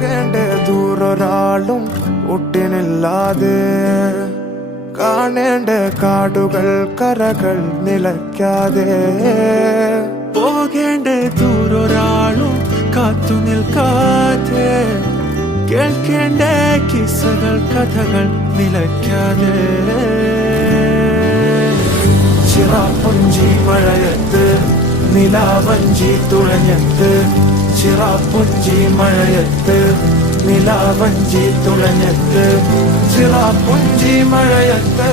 പോകേണ്ട ദൂരൊരാളും ഒട്ടിനില്ലാതെ കാണേണ്ട കാടുകൾ കരകൾ നിലയ്ക്കാതെ പോകേണ്ട ദൂരൊരാളും കാത്തു നിൽക്കാതെ കേൾക്കേണ്ട കിസ്സകൾ കഥകൾ നിലയ്ക്കാതെ ചിറാപ്പുഞ്ചി മഴയത്ത് നിലാവഞ്ചി തുഴഞ്ഞത്ത് ചിറാപ്പുഞ്ചി മഴയത്ത് നിലാവഞ്ചി തുഴഞ്ഞത്ത് ചിറാപ്പുഞ്ചി മഴയത്ത്